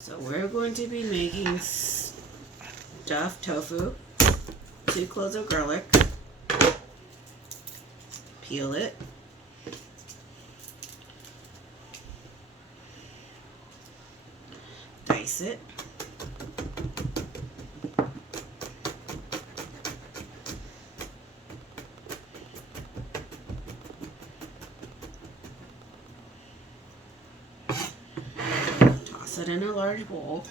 So we're going to be making stuffed tofu, 2 cloves of garlic, peel it, dice it, toss it in a large bowl.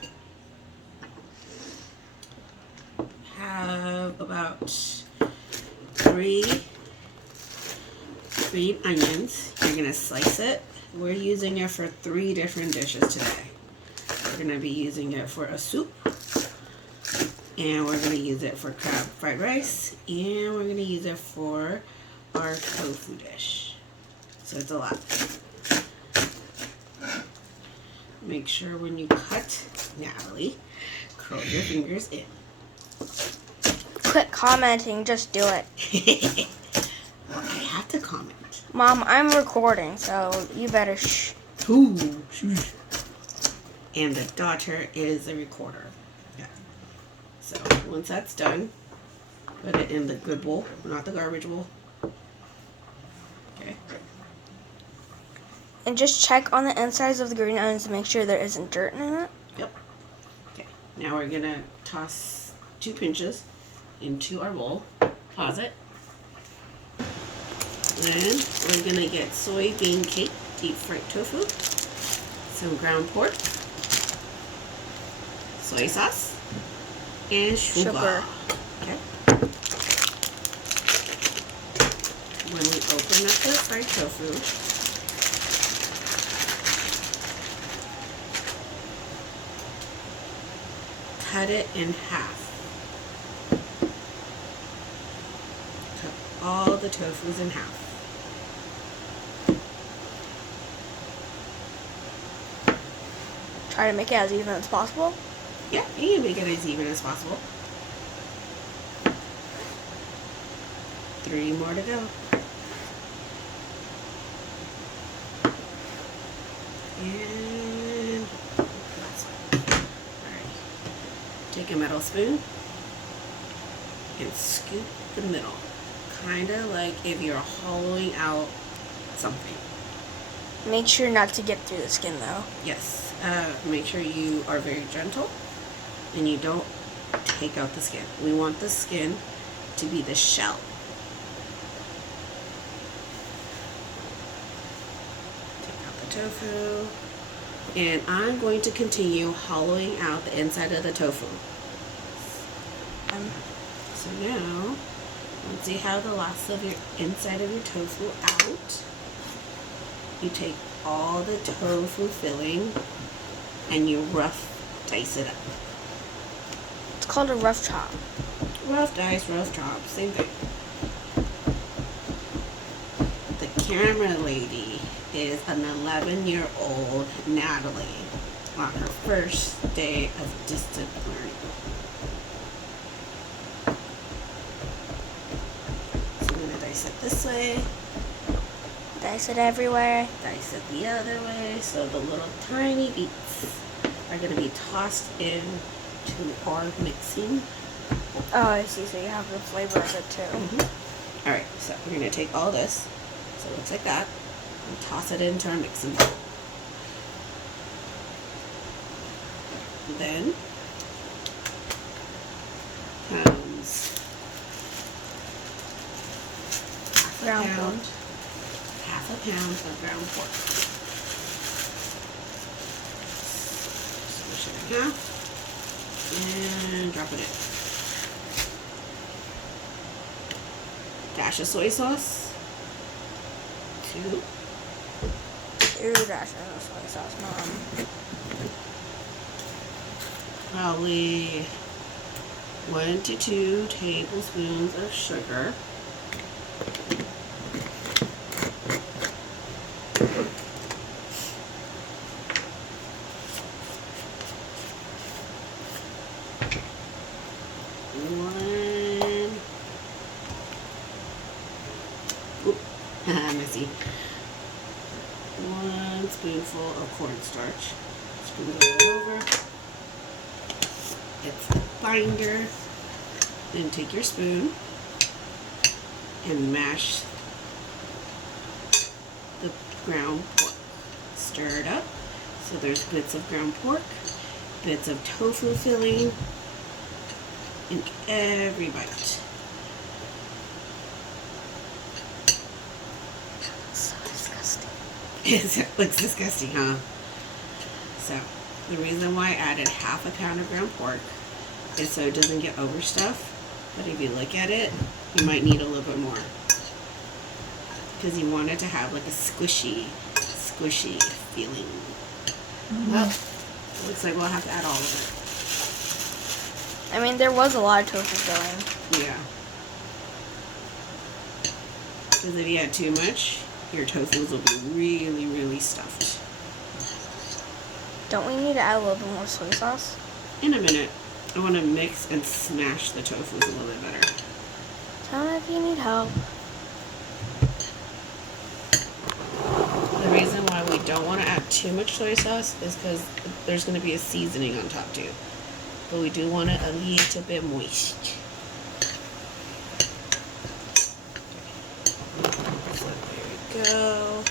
Have about 3 green onions. You're going to slice it. We're using it for 3 different dishes today. We're going to be using it for a soup, and we're going to use it for crab fried rice, and we're going to use it for our tofu dish. So it's a lot. Make sure when you cut, Natalie, curl your fingers in. Quit commenting, just do it. Well, I have to comment. Mom, I'm recording, so you better shh. Ooh, shh. And the daughter is the recorder. Yeah. So once that's done, put it in the good bowl, not the garbage bowl. Okay. And just check on the insides of the green onions to make sure there isn't dirt in it. Yep. Okay. Now we're gonna toss 2 pinches into our bowl. Pause it. Then we're gonna get soybean cake, deep fried tofu, some ground pork, soy sauce, and sugar. Okay. When we open up the fried tofu, cut it in half. Cut all the tofus in half. Try to make it as even as possible. Yeah, you can make it as even as possible. 3 more to go. And last one. Alright. Take a metal spoon and scoop the middle. Kind of like if you're hollowing out something. Make sure not to get through the skin, though. Yes. Make sure you are very gentle and you don't take out the skin. We want the skin to be the shell. Take out the tofu. And I'm going to continue hollowing out the inside of the tofu. So now, once you have the last of your inside of your tofu out, you take all the tofu filling and you rough dice it up. It's called a rough chop. Rough dice, rough chop, same thing. The camera lady is an 11-year-old Natalie on her first day of distant learning. So I'm going to dice it this way, Dice it everywhere. dice it the other way, so the little tiny beets are going to be tossed in to our mixing. Oh, I see. So you have the flavor of it, too. Alright, so we're going to take all this, so it looks like that, and toss it into our mixing bowl. Then comes Ground pork. half a pound of ground pork. Smash it in half and drop it in. Dash of soy sauce. 2. Ooh, that's no soy sauce, Mom. Probably 1 to 2 tablespoons of sugar. Messy. 1 spoonful of cornstarch. Move it over. It's a binder. Then take your spoon and mash the ground pork. Stir it up so there's bits of ground pork, bits of tofu filling in every bite. So disgusting. It looks disgusting, huh? So, the reason why I added half a pound of ground pork is so it doesn't get overstuffed. But if you look at it, you might need a little bit more. Because you want it to have like a squishy feeling. Well, looks like we'll have to add all of I mean, there was a lot of tofu filling. it. Yeah. Because if you add too much, your tofus will be really, really stuffed. Don't we need to add a little bit more soy sauce? In a minute, I want to mix and smash the tofus a little bit better. Tell me if you need help. The reason why we don't want to add too much soy sauce is because there's going to be a seasoning on top too. But we do want it a little bit moist. So there we go.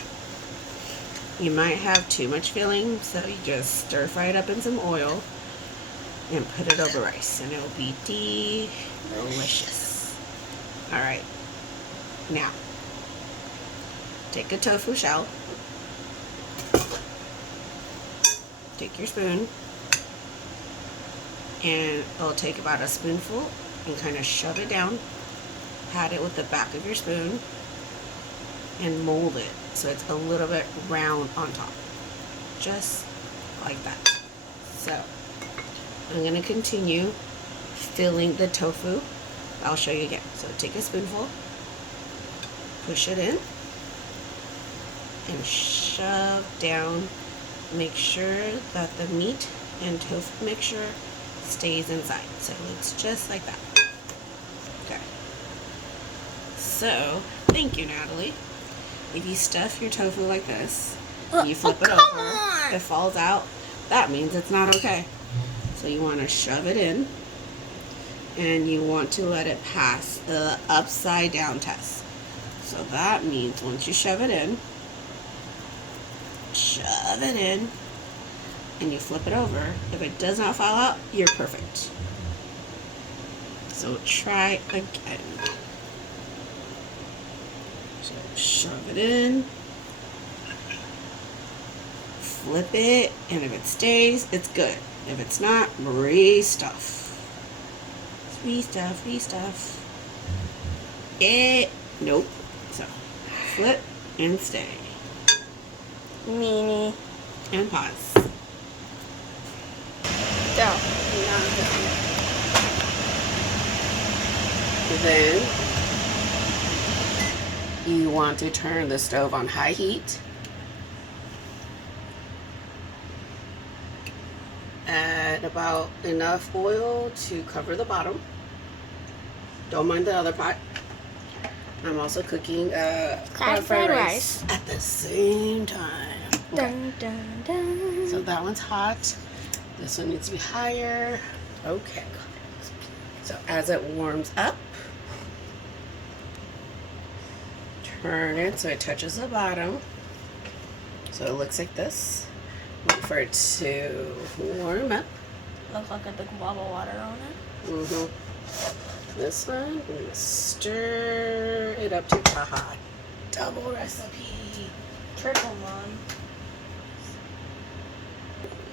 You might have too much filling, so you just stir fry it up in some oil and put it over rice, and it will be delicious. Alright, now take a tofu shell, take your spoon, and it'll take about a spoonful and kind of shove it down, pat it with the back of your spoon, and mold it so it's a little bit round on top, just like that. So I'm going to continue filling the tofu. I'll show you again. So take a spoonful, push it in, and shove down. Make sure that the meat and tofu mixture stays inside. So it looks just like that. Okay. So, thank you, Natalie. If you stuff your tofu like this, you flip it over, it falls out, that means it's not okay. So you want to shove it in, and you want to let it pass the upside down test. So that means once you shove it in, and you flip it over, if it does not fall out, you're perfect. So try again. So shove it in, flip it, and if it stays, it's good. If it's not, restuff. Restuff. Nope. So flip and stay. Meanie. And pause. Go. Then you want to turn the stove on high heat. Add about enough oil to cover the bottom. Don't mind the other pot. I'm also cooking crab fried rice at the same time. Dun, dun, dun. So that one's hot. This one needs to be higher. Okay. So as it warms up, turn it so it touches the bottom. So it looks like this. Wait for it to warm up. Looks like a big blob of water on it. This one, I'm gonna stir it up to haha. Double recipe. Triple one.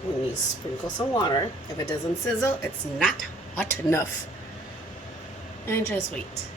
When you sprinkle some water, if it doesn't sizzle, it's not hot enough. And just wait.